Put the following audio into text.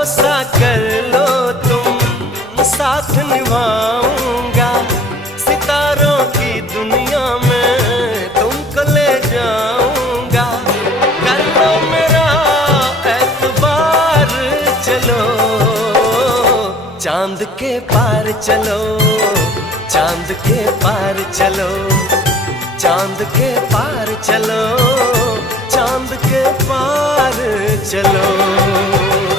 भरोसा कर लो तुम, साथ निभाऊंगा। सितारों की दुनिया में तुमको ले जाऊंगा। कर लो मेरा एतबार, चलो चांद के पार चलो, चांद के पार चलो, चांद के पार चलो, चांद के पार चलो।